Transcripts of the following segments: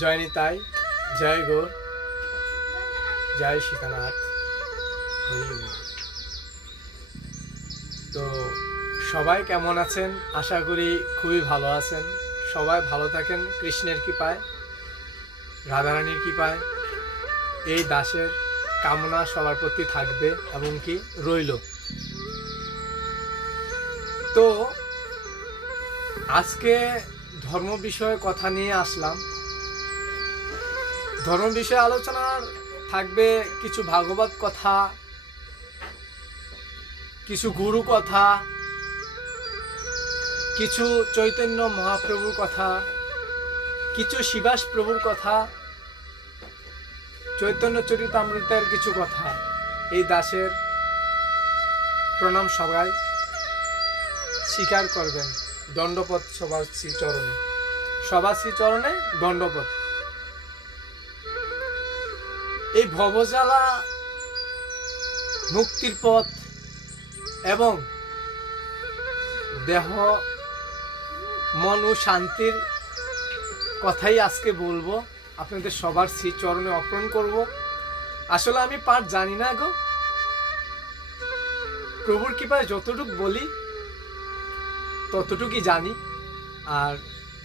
জয় নিতাই, জয় গৌর, জয় সীতানাথ, হরি বল। তো সবাই কেমন আছেন? আশা করি খুবই ভালো আছেন। সবাই ভালো থাকেন কৃষ্ণের কৃপায়, রাধারানীর কৃপায়। এই দাসের কামনা সবার প্রতি থাকবে এবং কি রইল। তো আজকে ধর্ম বিষয়ে কথা নিয়ে আসলাম। ধর্ম বিষয়ে আলোচনার থাকবে কিছু ভাগবত কথা, কিছু গুরু কথা, কিছু চৈতন্য মহাপ্রভুর কথা, কিছু শিবাস প্রভুর কথা, চৈতন্য চরিতামৃতের কিছু কথা। এই দাসের প্রণাম সবাই স্বীকার করবেন। দণ্ডপথ সবার শ্রীচরণে, সবার শ্রীচরণে দণ্ডপথ। এই ভবজ্বালা মুক্তির পথ এবং দেহ মন ও শান্তির কথাই আজকে বলবো, আপনাদের সবার শ্রীচরণে অর্পণ করব। আসলে আমি পাঠ জানি না গো, প্রভুর কৃপায় যতটুকু বলি ততটুকুই জানি। আর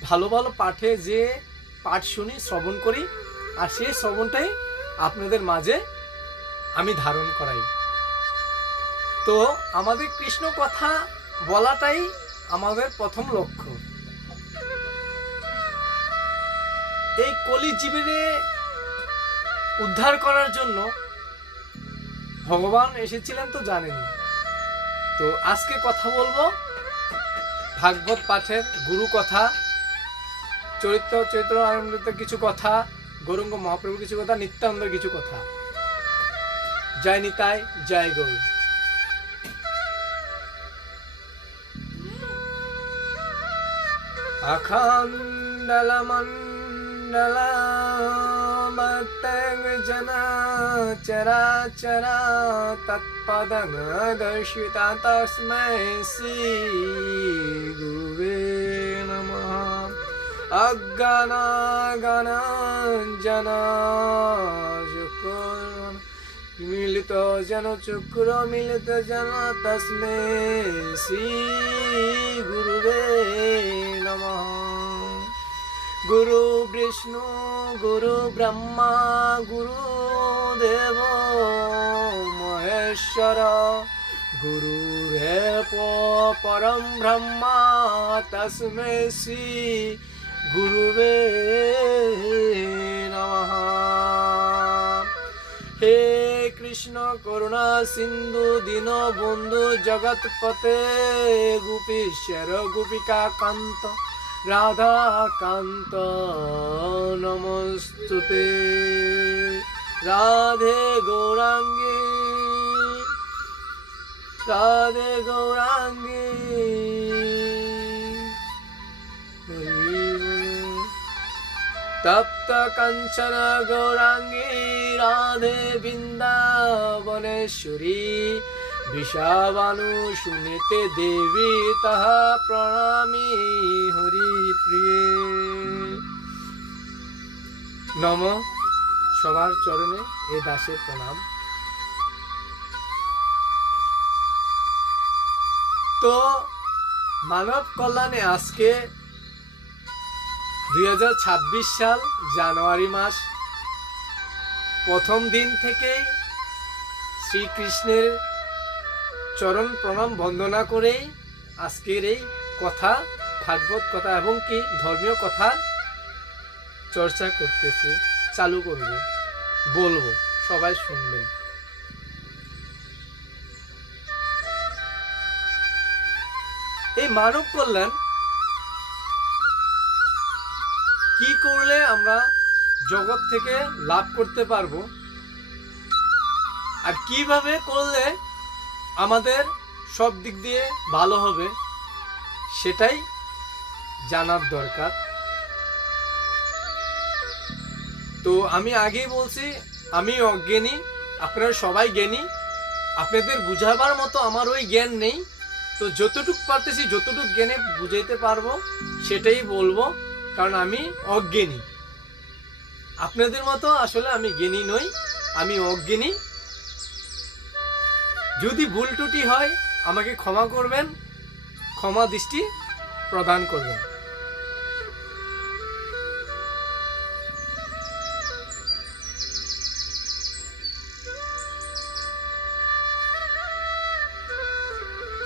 ভালো ভালো পাঠে যে পাঠ শুনি, শ্রবণ করি, আর সেই শ্রবণটাই আপনাদের মাঝে আমি ধারণ করাই। তো আমাদের কৃষ্ণ কথা বলাটাই আমাদের প্রথম লক্ষ্য। এই কলি জীবনে উদ্ধার করার জন্য ভগবান এসেছিলেন তো জানেনই। তো আজকে কথা বলবো ভাগবত পাঠের গুরু কথা, চৈত্র আনন্দের কিছু কথা, গৌরাঙ্গ মহাপ্রভুর কিছু কথা, নিত্যানন্দের কিছু কথা। জয় নিতাই, জয় গৌর। अखण्डलमण्डलमत्तङ् जना चराचरा तत्पदमदर्शिता तस्मै श्रीगुरुवे नमः। अज्ञानागणाञ्जना मिलित जन चक्र मिलित जन तस्मै श्रीगुरुवे नमः। गुरु विष्णु गुरु ब्रह्मा गुरुदेव महेश्वर गुरुरेव परम ब्रह्मा तस्मै श्री गुरुवे नमः। हे कृष्ण करुणा सिंधु दीन बंधु जगतपते गोपीश्वर गोपिका कांत राधा कांत नमस्तुते। राधे गौरांगी राधे गौरांगी तप्त कंचन गौरांगी राधे वृंदावनेश्वरी विशावानु सुनीते देवी तह प्रणामी हरि प्रिय। नम सबार चरणे ए दासेर प्रणाम। तो मानव कल्याणे आज के 2026 साल জানুয়ারি মাস প্রথম দিন থেকে শ্রীকৃষ্ণের চরণ প্রণাম বন্দনা করে আজকের এই কথা, ভাগবত কথা এবং কি ধর্মীয় কথা চর্চা করতেছি, চালু করব, বলবো, সবাই শুনবেন। এই মানব কল্যাণ কি করলে আমরা জগৎ থেকে লাভ করতে পারবো আর কিভাবে করলে আমাদের সব দিক দিয়ে ভালো হবে সেটাই জানার দরকার। তো আমি আগেই বলছি, আমি অজ্ঞানী, আপনারা সবাই জ্ঞানী। আপনাদের বুঝাবার মতো আমার ওই জ্ঞান নেই। তো যতটুকু পারতেছি, যতটুকু জ্ঞানে বুঝাইতে পারবো সেটাই বলবো, কারণ আমি অজ্ঞানী। আপনাদের মতো আসলে আমি জ্ঞানী নই, আমি অজ্ঞানী। যদি ভুল ত্রুটি হয় আমাকে ক্ষমা করবেন, ক্ষমা দৃষ্টি প্রদান করবেন।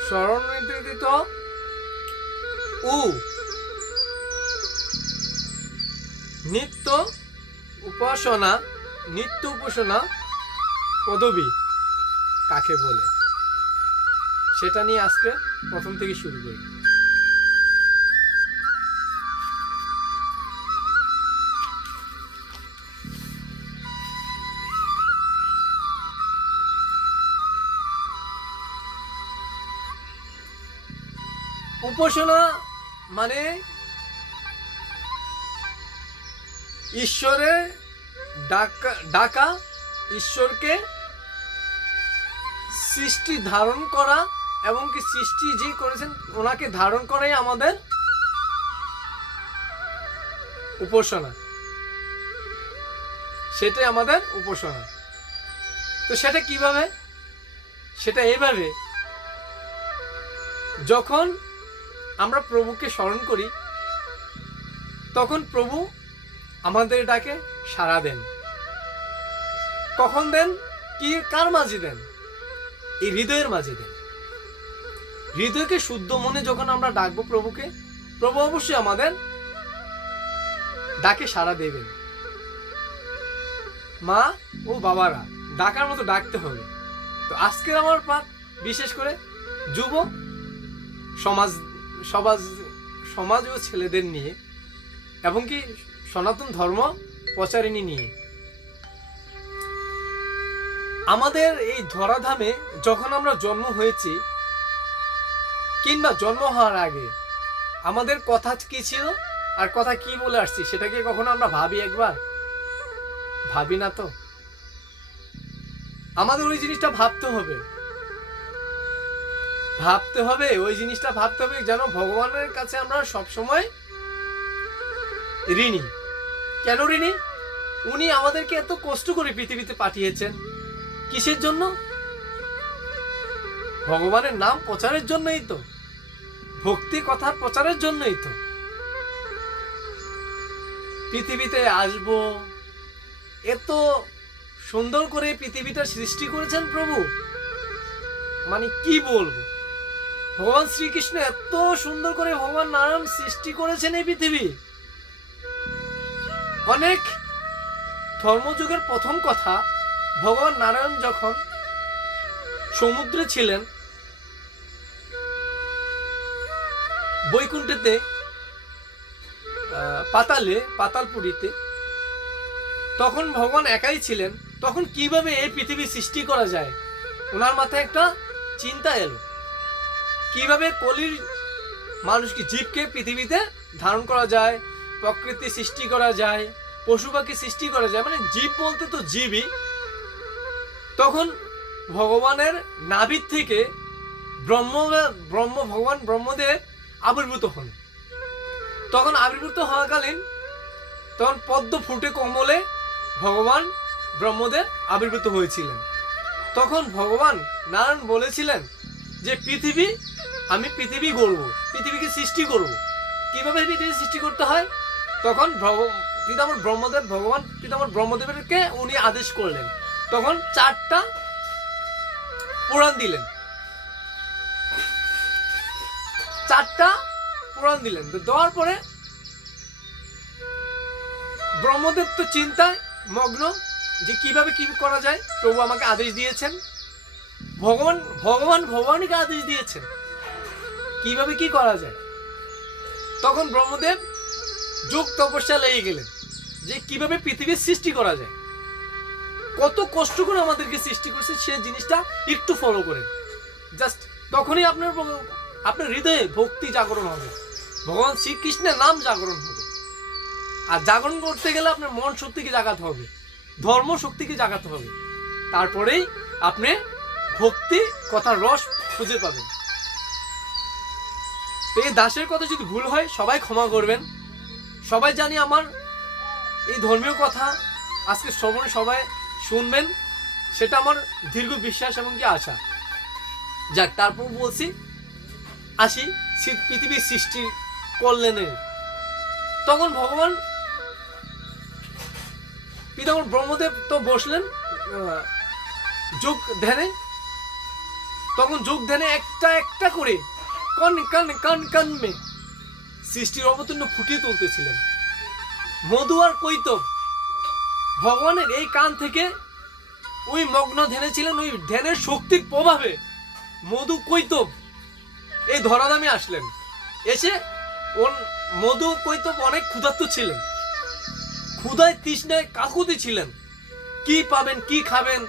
স্মরণীত উ নিত্য উপাসনা, নিত্য উপাসনা পদবী কাকে বলে, সেটা নিয়ে আজকে প্রথম থেকে শুরু করি। উপাসনা মানে ঈশ্বরের ডাকা, ঈশ্বরকে সৃষ্টি ধারণ করা, এবং কি সৃষ্টি যে করেছেন ওনাকে ধারণ করাই আমাদের উপাসনা, সেটাই আমাদের উপাসনা। তো সেটা কিভাবে? সেটা এইভাবে, যখন আমরা প্রভুকে স্মরণ করি তখন প্রভু আমাদের ডাকে সাড়া দেন। কখন দেন? কি কার মাঝে দেন? এই হৃদয়ের মাঝে দেন। হৃদয়কে শুদ্ধ মনে যখন আমরা ডাকবো প্রভুকে, প্রভু অবশ্যই আমাদের ডাকে সাড়া দেবেন। মা ও বাবারা ডাকার মতো ডাকতে হবে। তো আজকের আমার পাঠ বিশেষ করে যুব সমাজ ও ছেলেদের নিয়ে, এবং কি সনাতন ধর্ম প্রচারিণী নিয়ে। আমাদের এই ধরাধামে যখন আমরা জন্ম হয়েছি, কিংবা জন্ম হওয়ার আগে আমাদের কথা কি ছিল আর কথা কি বলে আসছি, সেটাকে কখনো আমরা ভাবি? একবার ভাবি না তো। আমাদের ওই জিনিসটা ভাবতে হবে, ওই জিনিসটা ভাবতে হবে, যেন ভগবানের কাছে আমরা সবসময় ঋণী। কেন ঋণী? উনি আমাদেরকে এত কষ্ট করে পৃথিবীতে পাঠিয়েছেন, কিসের জন্য? ভগবানের নাম প্রচারের জন্যই তো, ভক্তি কথা প্রচারের জন্যই তো পৃথিবীতে আসবো। এত সুন্দর করে পৃথিবীটা সৃষ্টি করেছেন প্রভু, মানে কি বলবো। ভগবান শ্রীকৃষ্ণ এত সুন্দর করে ভগবান নারায়ণ সৃষ্টি করেছেন এই পৃথিবী। অনেক ধর্মযুগের প্রথম কথা, ভগবান নারায়ণ যখন সমুদ্রে ছিলেন, বৈকুণ্ঠেতে, পাতালপুরীতে, তখন ভগবান একাই ছিলেন। তখন কিভাবে এই পৃথিবী সৃষ্টি করা যায়, ওনার মাথায় একটা চিন্তা এলো, কিভাবে কলির মানুষকে, জীবকে পৃথিবীতে ধারণ করা যায়, প্রকৃতি সৃষ্টি করা যায়, পশু পাখি সৃষ্টি করা যায়, মানে জীব বলতে তো জীবই। তখন ভগবানের নাভির থেকে ভগবান ব্রহ্মদেব আবির্ভূত হন। তখন আবির্ভূত হওয়াকালীন তখন পদ্ম ফুটে কমলে ভগবান ব্রহ্মদেব আবির্ভূত হয়েছিলেন। তখন ভগবান নারায়ণ বলেছিলেন যে আমি পৃথিবী গড়ব, পৃথিবীকে সৃষ্টি করব। কিভাবে পৃথিবী সৃষ্টি করতে হয়? তখন ভগবান পিতামহ ব্রহ্মদেবকে উনি আদেশ করলেন। তখন 4টা পুরাণ দিলেন, 4টা পুরাণ দিলেন। দেওয়ার পরে ব্রহ্মদেব তো চিন্তায় মগ্ন যে কিভাবে কি করা যায়। প্রভু আমাকে আদেশ দিয়েছেন, ভগবানকে আদেশ দিয়েছেন কিভাবে কি করা যায়। তখন ব্রহ্মদেব যোগ তপস্যা লেগে গেলেন যে কিভাবে পৃথিবীর সৃষ্টি করা যায়। কত কষ্ট করে আমাদেরকে সৃষ্টি করছে সে জিনিসটা একটু ফলো করেন, জাস্ট তখনই আপনার হৃদয়ে ভক্তি জাগরণ হবে, ভগবান শ্রীকৃষ্ণের নাম জাগরণ হবে। আর জাগরণ করতে গেলে আপনার মন শক্তিকে জাগাতে হবে, ধর্ম শক্তিকে জাগাতে হবে, তারপরেই আপনি ভক্তি কথার রস খুঁজে পাবেন। এই দাসের কথা যদি ভুল হয় সবাই ক্ষমা করবেন। সবাই জানি আমার এই ধর্মীয় কথা আজকে শ্রবণে সবাই শুনবেন, সেটা আমার দীর্ঘ বিশ্বাস এবং কি আশা। যাক, তারপর বলছি আসি পৃথিবীর সৃষ্টির কল্যাণের। তখন ভগবান পিতামহ ব্রহ্মদেব তো বসলেন যোগ ধ্যানে। তখন যোগ ধ্যানে একটা একটা করে কন কান কান কান মে সৃষ্টির অবতীর্ণ ফুটিয়ে তুলতেছিলেন। মধু আর কৈতব ভগবানের এই কান থেকে ওই মগ্ন ধ্যানে ছিলেন, ওই ধ্যানের শক্তির প্রভাবে মধু কৈতব এই ধরাধামে আসলেন। এসে মধু কৈতব অনেক ক্ষুধার্ত ছিলেন, ক্ষুধায় তৃষ্ণায় কাকুতি ছিলেন, কি পাবেন কি খাবেন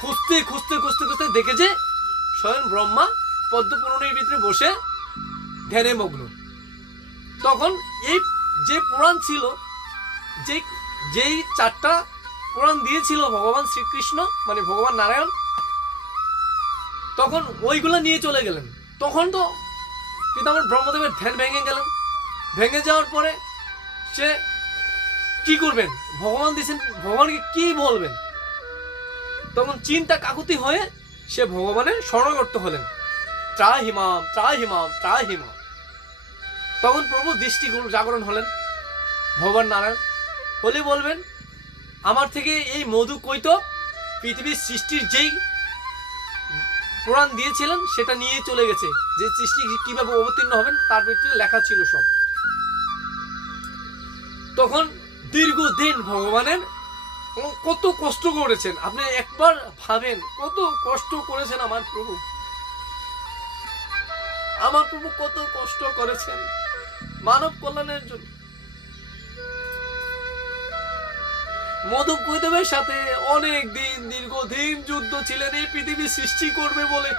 খুঁজতে খুঁজতে খুঁজতে খুঁজতে দেখে যে স্বয়ং ব্রহ্মা পদ্মপুরাণের ভিতরে বসে ধ্যানে মগ্ন। তখন এই যে পুরাণ ছিল, যেই 4টা পুরাণ দিয়েছিল ভগবান শ্রীকৃষ্ণ মানে ভগবান নারায়ণ, তখন ওইগুলো নিয়ে চলে গেলেন। তখন তো পিতামহ ব্রহ্মদেবের ধ্যান ভেঙে গেলেন। ভেঙে যাওয়ার পরে সে কি করবেন, ভগবান দিয়েছেন, ভগবানকে কি বলবেন? তখন চিন্তা কাকুতি হয়ে সে ভগবানের শরণাগত হলেন। ত্রাহি মাম ত্রাহি মাম ত্রাহি মাম। তখন প্রভু দৃষ্টি জাগরণ হলেন ভগবান নারায়ণ, হলে বলবেন আমার থেকে এই মধু কৈতব পৃথিবীর সৃষ্টির যেই পুরাণ দিয়েছিলেন সেটা নিয়ে চলে গেছে, যে সৃষ্টি কিভাবে অবতীর্ণ হবেন তার ভিতরে লেখা ছিল সব। তখন দীর্ঘদিন ভগবানের কত কষ্ট করেছেন, আপনি একবার ভাবেন কত কষ্ট করেছেন আমার প্রভু। আমার প্রভু কত কষ্ট করেছেন মানব কল্যাণের জন্য। মধু কৈতবের সাথে অনেক দিন দীর্ঘদিন যুদ্ধ ছিলেন এই পৃথিবী সৃষ্টি করবে বলে।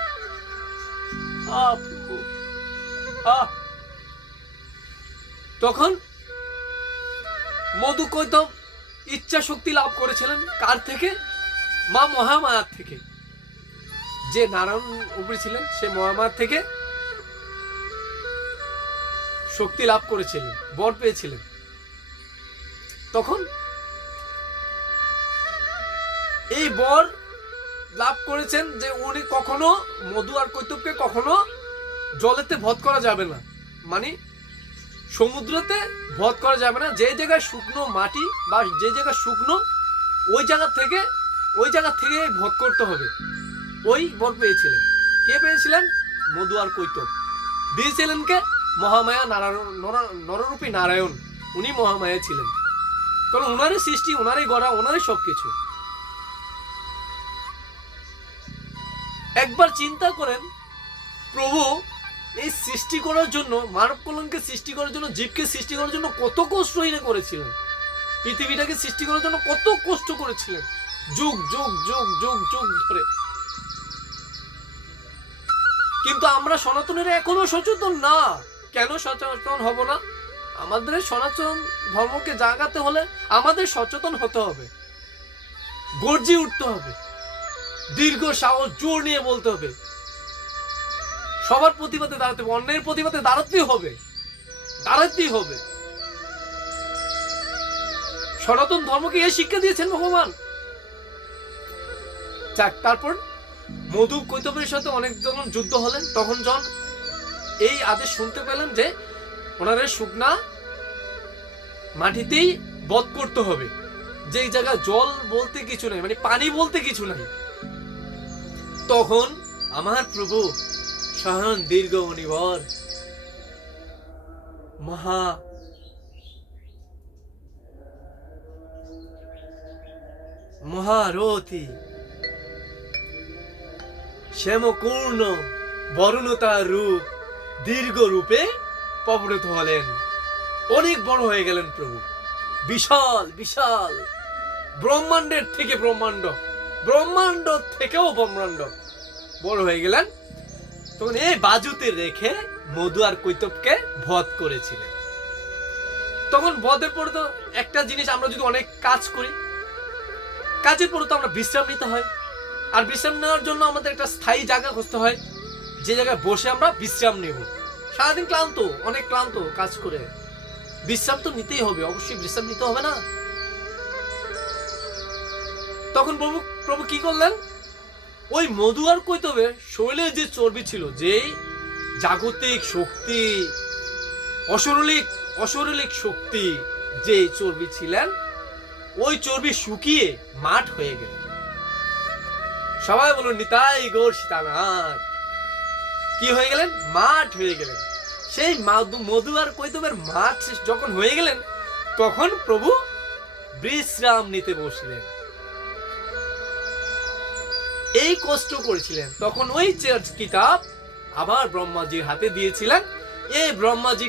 তখন মধু কৈতব ইচ্ছা শক্তি লাভ করেছিলেন কার থেকে? মা মহামায়ার থেকে। যে নারায়ণ উপরে ছিলেন সে মহামায়ার থেকে শক্তি লাভ করেছিলেন, বর পেয়েছিলেন। তখন এই বর লাভ করেছেন যে উনি কখনো মধু আর কৈতবকে কখনো জলেতে বধ করা যাবে না, মানে সমুদ্রতে বধ করা যাবে না। যে জায়গায় শুকনো মাটি বা যে জায়গায় শুকনো ওই জায়গা থেকে বধ করতে হবে। ওই বর পেয়েছিলেন। কে পেয়েছিলেন? মধু আর কৈতব। দিয়েছিলেন কে? মহামায়া নারায়ণ, নররূপী নারায়ণ। উনি মহামায়া ছিলেন, কারণ ওনারই সৃষ্টি, ওনারই গড়া, ওনারই সবকিছু। একবার চিন্তা করেন, প্রভু এই সৃষ্টি করার জন্য, মানব কল্যাণকে সৃষ্টি করার জন্য, জীবকে সৃষ্টি করার জন্য কত কষ্ট করেছিলেন, পৃথিবীটাকে সৃষ্টি করার জন্য কত কষ্ট করেছিলেন যুগ যুগ যুগ যুগ যুগ ধরে। কিন্তু আমরা সনাতনীরা এখনো সচেতন না। কেন সচেতন হব না? আমাদের সনাতন ধর্মকে জাগাতে হলে আমাদের সচেতন হতে হবে, গর্জে উঠতে হবে, দীর্ঘ সাহস জোর নিয়ে বলতে হবে, সবার প্রতিবাদে দাঁড়াতে হবে, অন্যের প্রতিবাদে দাঁড়াতেই হবে। সনাতন ধর্মকে এই শিক্ষা দিয়েছেন ভগবান। যাক, তারপর মধু কৈতবের সাথে অনেক যখন যুদ্ধ হলেন, তখন যখন এই আদেশ শুনতে পেলেন যে ওনারা শুকনা মাটিতেই বধ করতে হবে, যে জায়গায় জল বলতে কিছু নাই, মানে পানি বলতে কিছু নাই, তখন আমার প্রভু স্বয়ং দীর্ঘ অনিবর মহারথী শ্যামপূর্ণ বরুণতার রূপ দীর্ঘ রূপে প্রবর্তিত হলেন। অনেক বড় হয়ে গেলেন প্রভু, বিশাল বিশাল, ব্রহ্মাণ্ডের থেকে ব্রহ্মাণ্ড, ব্রহ্মাণ্ড থেকেও ব্রহ্মাণ্ড বড় হয়ে গেলেন। তখন এই বাজুতে রেখে মধু আর কৈতবকে বধ করেছিলেন। তখন বধের পরে তো একটা জিনিস, আমরা যদি অনেক কাজ করি, কাজের পরে তো আমরা বিশ্রাম নিতে হয়, আর বিশ্রাম নেওয়ার জন্য আমাদের একটা স্থায়ী জায়গা খুঁজতে হয়, যে জায়গায় বসে আমরা বিশ্রাম নেব। সারাদিন ক্লান্ত, অনেক ক্লান্ত কাজ করে, বিশ্রাম তো নিতেই হবে, অবশ্যই বিশ্রাম নিতে হবে না? তখন প্রভু প্রভু কি করলেন? ওই মধু আর কৈতবের শরীরে যে চর্বি ছিল, যেই জাগতিক শক্তি, অশরীরিক শক্তি যে চর্বি ছিলেন, ওই চর্বি শুকিয়ে মাঠ হয়ে গেল। সবাই বলুন নিতাই গৌর সীতানাথ। কি হয়ে গেলেন? মাঠ হয়ে গেলেন। সেই মধু আর কৈতবের মাঠ যখন হয়ে গেলেন, তখন প্রভু বিশ্রাম নিতে বসলেন। এই কষ্ট করেছিলেন, তখন ওই কিতাব আবার ব্রহ্মাজির হাতে দিয়েছিলেন। এই ব্রহ্মাজি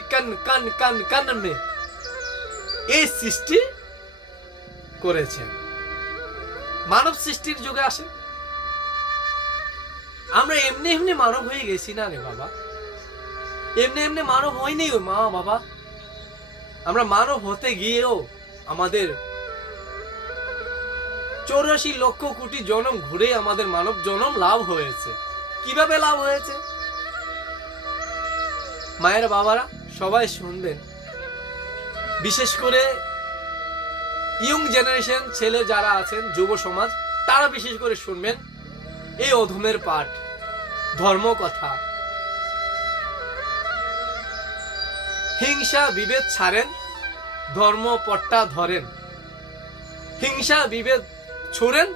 কান মে এই সৃষ্টি করেছেন। মানব সৃষ্টির যুগে আসেন। আমরা এমনি এমনি মানব হয়ে গেছি না রে বাবা, এমনি এমনি মানব হয়নি ও মা বাবা। আমরা মানব হতে গিয়েও আমাদের 84 লক্ষ কোটি জন্ম ঘুরে আমাদের মানব জন্ম লাভ হয়েছে। কিভাবে লাভ হয়েছে? মায়ের বাবারা সবাই শুনবেন, বিশেষ করে ইয়ং জেনারেশন ছেলে যারা আছেন, যুব সমাজ, তারা বিশেষ করে শুনবেন এই অধমের পাঠ, ধর্ম কথা। হিংসা বিভেদ ছাড়েন, ধর্ম পট্টা ধরেন। হিংসা বিভেদ छोड़ेन,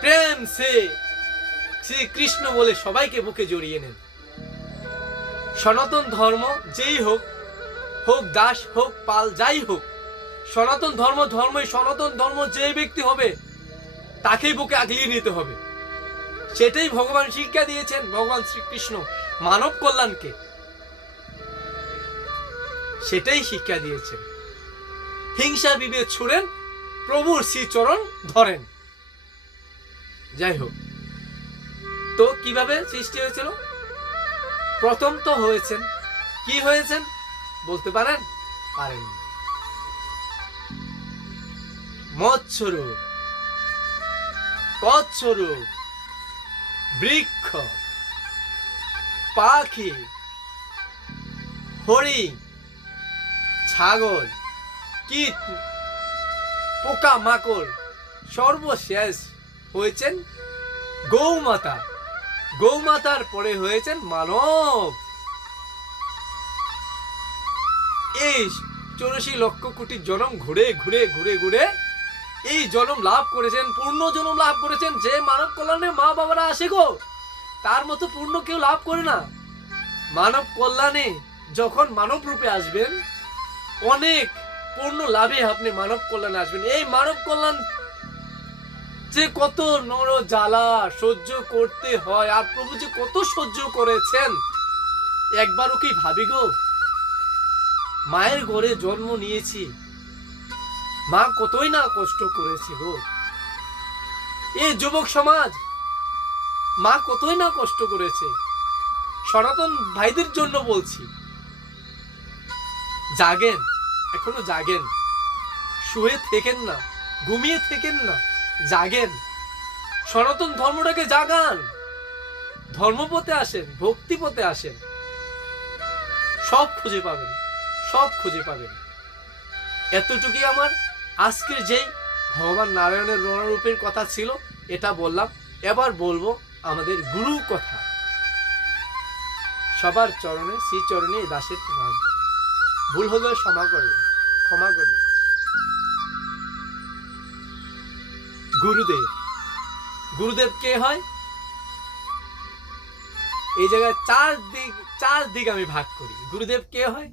प्रेम से श्री कृष्ण बोले सबाइके बुके जड़िए नेन। सनातन धर्म जेई होक, होक दास होक पाल जाई होक, सनातन धर्म धर्मई सनातन धर्म जे व्यक्ति होबे ताकेई बुके আগলিয়ে নিতে হবে। সেটাই ভগবান শিক্ষা দিয়েছেন, ভগবান শ্রীকৃষ্ণ মানব কল্যাণকে সেটাই শিক্ষা দিয়েছেন। হিংসা বিভেদ ছুড়েন, প্রভুর শ্রীচরণ ধরেন। যাই হোক, তো কিভাবে সৃষ্টি হয়েছিল? প্রথম তো হয়েছেন, কি হয়েছেন বলতে পারেন? পারেন। মৎস্যরূপ, কচ্ছরূপ, বৃক্ষ, পাখি, হরিণ, ছাগল, কীট, পোকা মাকড়, সর্বশেষ হয়েছেন গৌমাতা। গৌমাতার পরে হয়েছেন মানব। এই 84 লক্ষ কোটি জন্ম ঘুরে ঘুরে ঘুরে ঘুরে এই জন্ম লাভ করেছেন, পূর্ণ জন্ম লাভ করেছেন। যে মানব কল্যাণে মা বাবারা আসে গো, তার মতো পূর্ণ কেউ লাভ করে না। মানব কল্যাণে যখন মানব রূপে আসবেন, অনেক পূর্ণ লাভে আপনি মানব কল্যাণে আসবেন। এই মানব কল্যাণ যে কত নর জ্বালা সহ্য করতে হয়, আর প্রভু যে কত সহ্য করেছেন একবারও কি ভাবি গো? মায়ের ঘরে জন্ম নিয়েছি, মা কতই না কষ্ট করেছে গো। এই যুবক সমাজ, মা কতই না কষ্ট করেছে। সনাতন ভাইদের জন্য বলছি, জাগেন, এখনো জাগেন, শুয়ে থেকেন না, ঘুমিয়ে থেকেন না, জাগেন, সনাতন ধর্মটাকে জাগান, ধর্মপথে আসেন, ভক্তি পথে আসেন, সব খুঁজে পাবেন, সব খুঁজে পাবেন। এতটুকুই আমার আজকের যেই ভগবান নারায়ণের রণরূপের কথা ছিল, এটা বললাম। এবার বলবো আমাদের গুরু কথা। সবার চরণে, শ্রী চরণে এই দাসের প্রণাম। ভুল হলে ক্ষমা করবে, ক্ষমা করবে। গুরুদেব, গুরুদেব কে হয়? এই জায়গায় চার দিক আমি ভাগ করি। গুরুদেব কে হয়?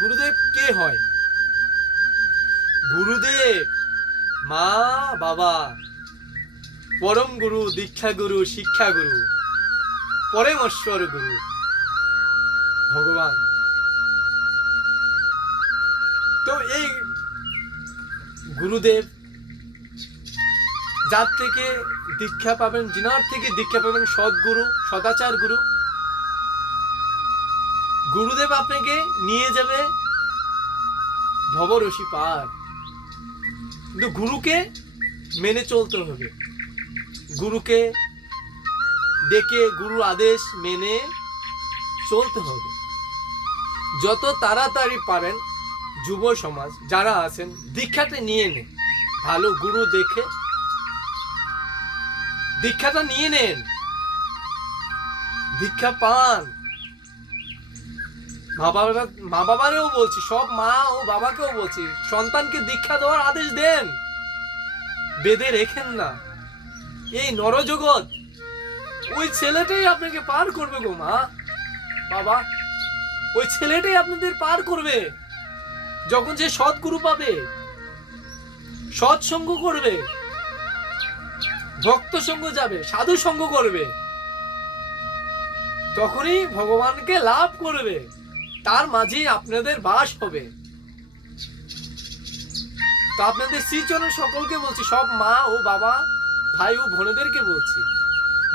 গুরুদেব কে হয়? গুরুদেব মা বাবা, পরম গুরু, দীক্ষা গুরু, শিক্ষা গুরু, পরমেশ্বর গুরু ভগবান। তো এই গুরুদেব যার থেকে দীক্ষা পাবেন, যিনার থেকে দীক্ষা পাবেন, সদ্গুরু, সদাচার গুরু, গুরুদেব আপনাকে নিয়ে যাবে ভবরসী পার। কিন্তু গুরুকে মেনে চলতে হবে, গুরুকে ডেকে গুরুর আদেশ মেনে চলতে হবে। যত তাড়াতাড়ি পারেন যুব সমাজ যারা আছেন দীক্ষাটা নিয়ে নেন, ভালো গুরু দেখে দীক্ষাটা নিয়ে নেন, দীক্ষা পান। মা বাবারেও বলছি, সব মা ও বাবাকেও বলছি, সন্তানকে দীক্ষা দেওয়ার আদেশ দেন, বেঁধে রেখেন না। এই নরজগৎ ওই ছেলেটাই আপনাকে পার করবে গো মা বাবা, ওই ছেলেটাই আপনাদের পার করবে। যখন যে সৎগুরু পাবে, সৎসঙ্গ করবে, ভক্ত সঙ্গ যাবে, সাধু সঙ্গ করবে, তখনই ভগবানকে লাভ করবে, তার মাঝে আপনাদের বাস হবে। তো আপনাদের শ্রীচরণ সকলকে বলছি, সব মা ও বাবা, ভাই ও বোনেদেরকে বলছি,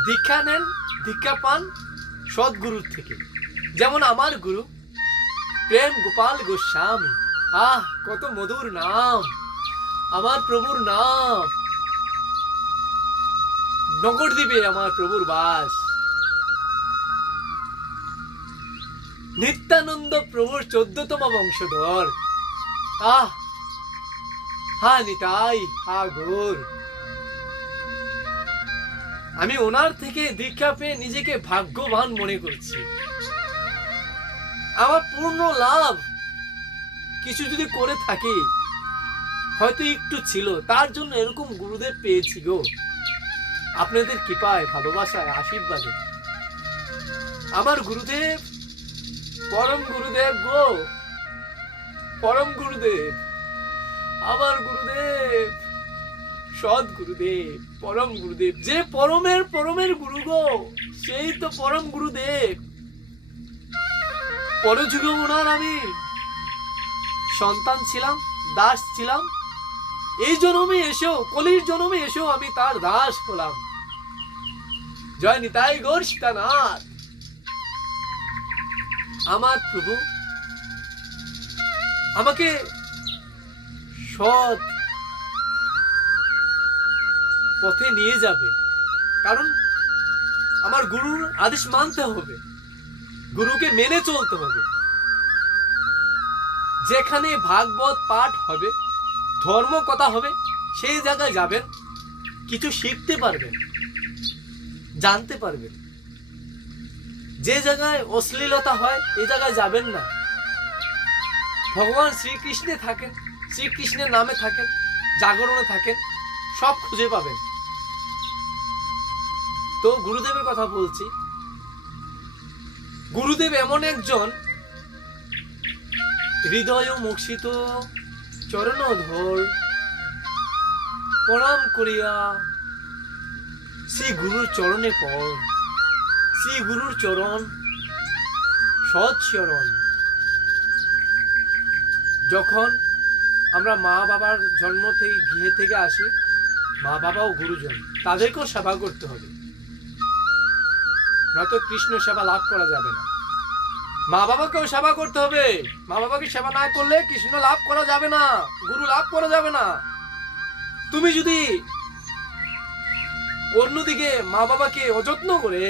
দীক্ষা নেন, দীক্ষা পান সৎগুরুর থেকে। যেমন আমার গুরু প্রেম গোপাল গোস্বামী, আহ কত মধুর নাম, আমার প্রভুর নাম। নগরদ্বীপে আমার প্রভুর বাস, নিত্যানন্দ প্রভুর 14তম বংশধর। আহ হা নিতাই, হা গৌর। আমি ওনার থেকে দীক্ষা পেয়ে নিজেকে ভাগ্যবান মনে করছি। আমার পূর্ণ লাভ কিছু যদি করে থাকি, হয়তো একটু ছিল, তার জন্য এরকম গুরুদেব পেয়েছি গো, আপনাদের কৃপায়, ভালোবাসায়, আশীর্বাদে। আমার গুরুদেব পরম গুরুদেব গো, পরম গুরুদেব, আমার গুরুদেব, সৎ গুরুদেব, পরম গুরুদেব, যে পরমের পরমের গুরু গো, সেই তো পরম গুরুদেব। পরযুগে ওনার আমি সন্তান ছিলাম, দাস ছিলাম, এই জন্মে এসেও, কলির জন্মে এসেও আমি তার দাস হলাম। জয় নিতাই গৌর সীতানাথ। আমার প্রভু আমাকে সৎ পথে নিয়ে যাবে, কারণ আমার গুরুর আদেশ মানতে হবে, গুরুকে মেনে চলতে হবে। যেখানে ভাগবত পাঠ হবে, ধর্ম কথা হবে, সেই জায়গায় যাবেন, কিছু শিখতে পারবেন, জানতে পারবেন। যে জায়গায় অশ্লীলতা হয়, এই জায়গায় যাবেন না। ভগবান শ্রীকৃষ্ণে থাকেন, শ্রীকৃষ্ণের নামে থাকেন, জাগরণে থাকেন, সব খুঁজে পাবেন। তো গুরুদেবের কথা বলছি, গুরুদেব এমন একজন হৃদয় মুক্ষিত চরণধর প্রণাম করিয়া শ্রী গুরুর চরণে পড়, শ্রী গুরুর চরণ, সৎ চরণ। যখন আমরা মা বাবার জন্ম থেকে, গৃহে থেকে আসি, মা বাবা ও গুরুজন, তাদেরকেও সেবা করতে হবে, নয়তো কৃষ্ণ সেবা লাভ করা যাবে না। মা বাবাকেও সেবা করতে হবে, মা বাবাকে সেবা না করলে কৃষ্ণ লাভ করা যাবে না, গুরু লাভ করা যাবে না। তুমি যদি অন্যদিকে মা বাবাকে অযত্ন করে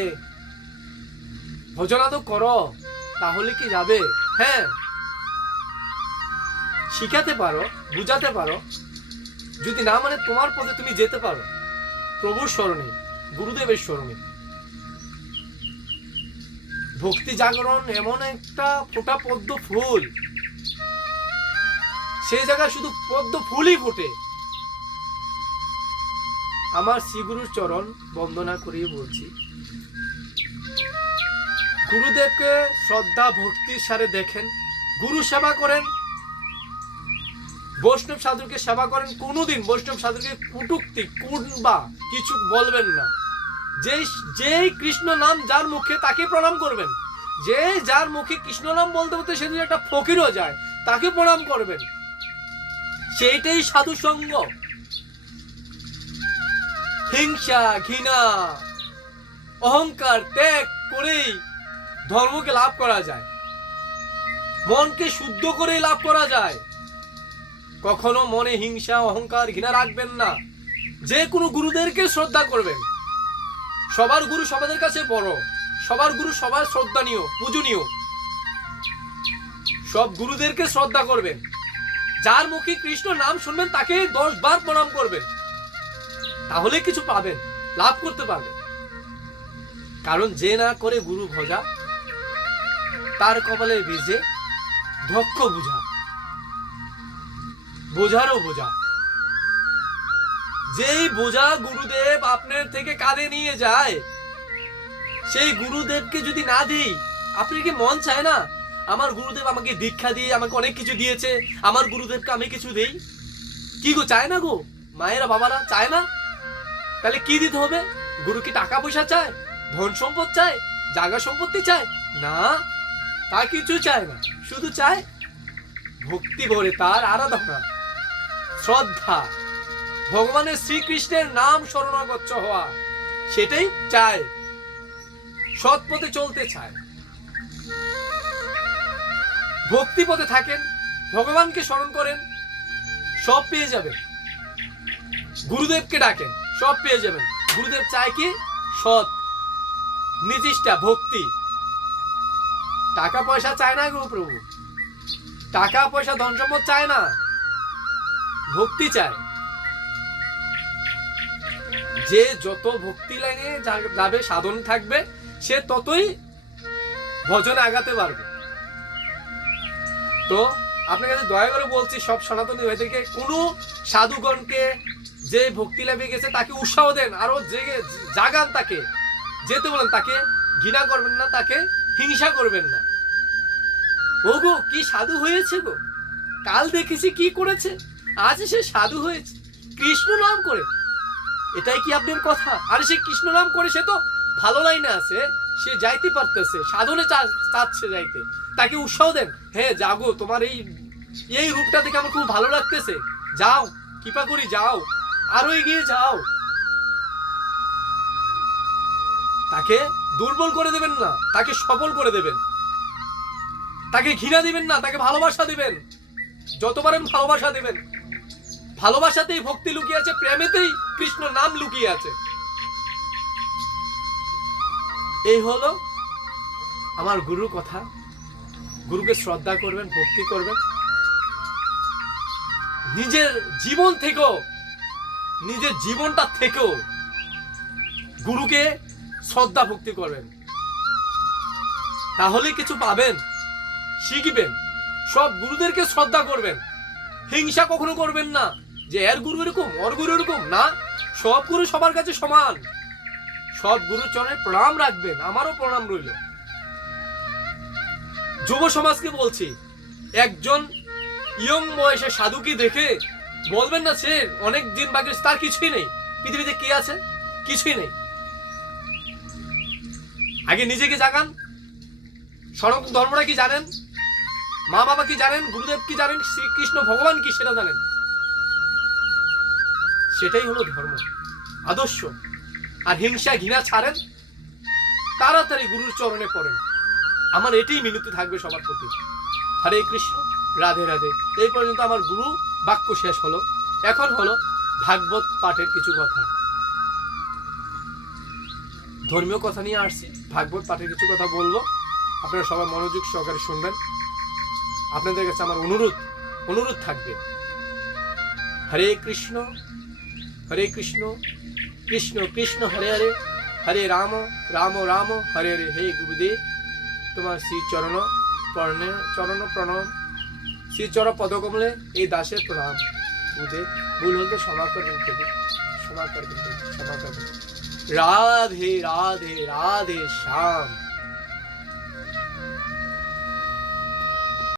ভজনা তো করো, তাহলে কি যাবে? হ্যাঁ, শিখাতে পারো, বুঝাতে পারো, যদি না মানে তোমার পথে তুমি যেতে পারো, প্রভুর স্মরণে, গুরুদেবের স্মরণে। ভক্তি জাগরণ এমন একটা ফোটা পদ্ম ফুল, সেই জায়গায় শুধু পদ্ম ফুলই ফোটে। আমার শ্রীগুরুর চরণ বন্দনা করিয়ে বলছি, গুরুদেবকে শ্রদ্ধা ভক্তির সাথে দেখেন, গুরু সেবা করেন, বৈষ্ণব সাধুকে সেবা করেন। কোনোদিন বৈষ্ণব সাধুকে কুটুক্তি কুটবা কিছু বলবেন না। যেই কৃষ্ণ নাম যার মুখে, তাকে প্রণাম করবেন। যে যার মুখে কৃষ্ণ নাম বলতে বলতে সে যদি একটা ফকিরও যায়, তাকে প্রণাম করবেন। সেইটাই সাধু সঙ্গ। হিংসা, ঘৃণা, অহংকার ত্যাগ করেই ধর্মকে লাভ করা যায়, মনকে শুদ্ধ করেই লাভ করা যায়। কখনো মনে হিংসা, অহংকার, ঘৃণা রাখবেন না। যে কোনো গুরুদেরকে শ্রদ্ধা করবেন, সবার গুরু সবাদের কাছে বড়, সবার গুরু সবার শ্রদ্ধানীয়, পূজনীয়। সব গুরুদেরকে শ্রদ্ধা করবেন। যার মুখে কৃষ্ণ নাম শুনবেন তাকে 10 বার প্রণাম করবেন, তাহলে কিছু পাবেন, লাভ করতে পারবেন। কারণ যে না করে গুরু ভজা, তার কপালে বীজে দক্ষ বুঝা, বোঝারও বোঝা। যেই বোঝা গুরুদেব আপনার থেকে কাঁধে নিয়ে যায়, সেই গুরুদেবকে যদি না দিই, আপনার কি মন চায় না আমার গুরুদেব আমাকে দীক্ষা দিয়ে আমাকে অনেক কিছু দিয়েছে, আমার গুরুদেবকে আমি কিছু দেই? কি গো, চায় না গো? মায়েরা বাবারা চায় না? তাহলে কি দিতে হবে? গুরু কি টাকা পয়সা চায়, ধন সম্পদ চায়, জায়গা সম্পত্তি চায়? না, তা কিছু চায় না। শুধু চায় ভক্তি ভরে তার আরাধনা, শ্রদ্ধা, ভগবানের শ্রীকৃষ্ণের নাম শরণাগত হওয়া, সেটাই চায়। সৎ পথে চলতে চায়। ভক্তি পথে থাকেন, ভগবানকে স্মরণ করেন, সব পেয়ে যাবেন। গুরুদেবকে ডাকেন, সব পেয়ে যাবেন। গুরুদেব চায় কি? সৎ নিষ্ঠা, ভক্তি। টাকা পয়সা চায় না গো প্রভু, টাকা পয়সা ধন সম্পদ চায় না, ভক্তি চায়। যে যত ভক্তি লাইনে যাবে, সাধন থাকবে, সে ততই ভজনে আগাতে পারবে। তো আপনার কাছে দয়া করে বলছি, সব সনাতনী ভাইদেরকে, কোনো সাধুগণকে যে ভক্তি লাভে গেছে তাকে উৎসাহ দেন, আরো জাগান, তাকে যেতে বলেন, তাকে ঘৃণা করবেন না, তাকে হিংসা করবেন না। ও গো, কি সাধু হয়েছে গো, কাল দেখেছি কি করেছে, আজ সে সাধু হয়েছে কৃষ্ণ নাম করে। এটাই কি আপনার কথা? আরে সে কৃষ্ণ নাম করে, সে তো ভালো লাইনে আছে, সে যাইতে পারতেছে, সাধনে চাচ্ছে যাইতে, তাকে উৎসাহ দেন। হ্যাঁ জাগো, তোমার এই রূপটা দেখে আমার খুব ভালো লাগতেছে, যাও, কৃপা করি যাও, আরো এগিয়ে যাও। তাকে দুর্বল করে দেবেন না, তাকে সবল করে দেবেন। তাকে ঘৃণা দিবেন না, তাকে ভালোবাসা দিবেন। যত পারেন ভালোবাসা দিবেন। ভালোবাসাতেই ভক্তি লুকিয়ে আছে, প্রেমেতেই কৃষ্ণ নাম লুকিয়ে আছে। এই হলো আমার গুরুর কথা। গুরুকে শ্রদ্ধা করবেন, ভক্তি করবেন। নিজের জীবন থেকেও, নিজের জীবনটা থেকেও গুরুকে শ্রদ্ধা ভক্তি করবেন, তাহলে কিছু পাবেন, শিখবেন। সব গুরুদেরকে শ্রদ্ধা করবেন, হিংসা কখনো করবেন না যে এর গুরু এরকম, ওর গুরু এরকম। না, সব গুরু সবার কাছে সমান। সব গুরু চরণে প্রণাম রাখবেন, আমারও প্রণাম রইল। যুব সমাজকে বলছি, একজন ইয়ং বয়সে সাধুকে দেখে বলবেন না সে অনেক দিন বাকি, তার কিছুই নেই। পৃথিবীতে কি আছে? কিছুই নেই। আগে নিজেকে জাগান। সনাতন ধর্মটা কি জানেন? মা বাবা কি জানেন? গুরুদেব কি জানেন? শ্রীকৃষ্ণ ভগবান কি সেটা জানেন? সেটাই হলো ধর্ম, আদর্শ। আর হিংসা ঘৃণা ছাড়েন, তাড়াতাড়ি গুরুর চরণে পড়েন। আমার এটাই মিনতি থাকবে সবার প্রতি। হরে কৃষ্ণ, রাধে রাধে। এই পর্যন্ত আমার গুরু বাক্য শেষ হলো। এখন হলো ভাগবত পাঠের কিছু কথা। ধর্মীয় কথা নিয়ে আসছি, ভাগবত পাঠের কিছু কথা বলবো। আপনারা সবাই মনোযোগ সহকারে শুনবেন। আপনাদের কাছে আমার অনুরোধ থাকবে। হরে কৃষ্ণ কৃষ্ণ কৃষ্ণ হরে হরে, হরে রাম রাম রাম হরে হরে। হে গুরুদেব, তোমার শ্রী চরণ প্রণাম, শ্রী চরণ পদকমলে এই দাসের প্রণাম। গুরুদেব, ভুল হল তো ক্ষমা করবেন, ক্ষমা করবেন। রাধে রাধে রাধে শ্যাম।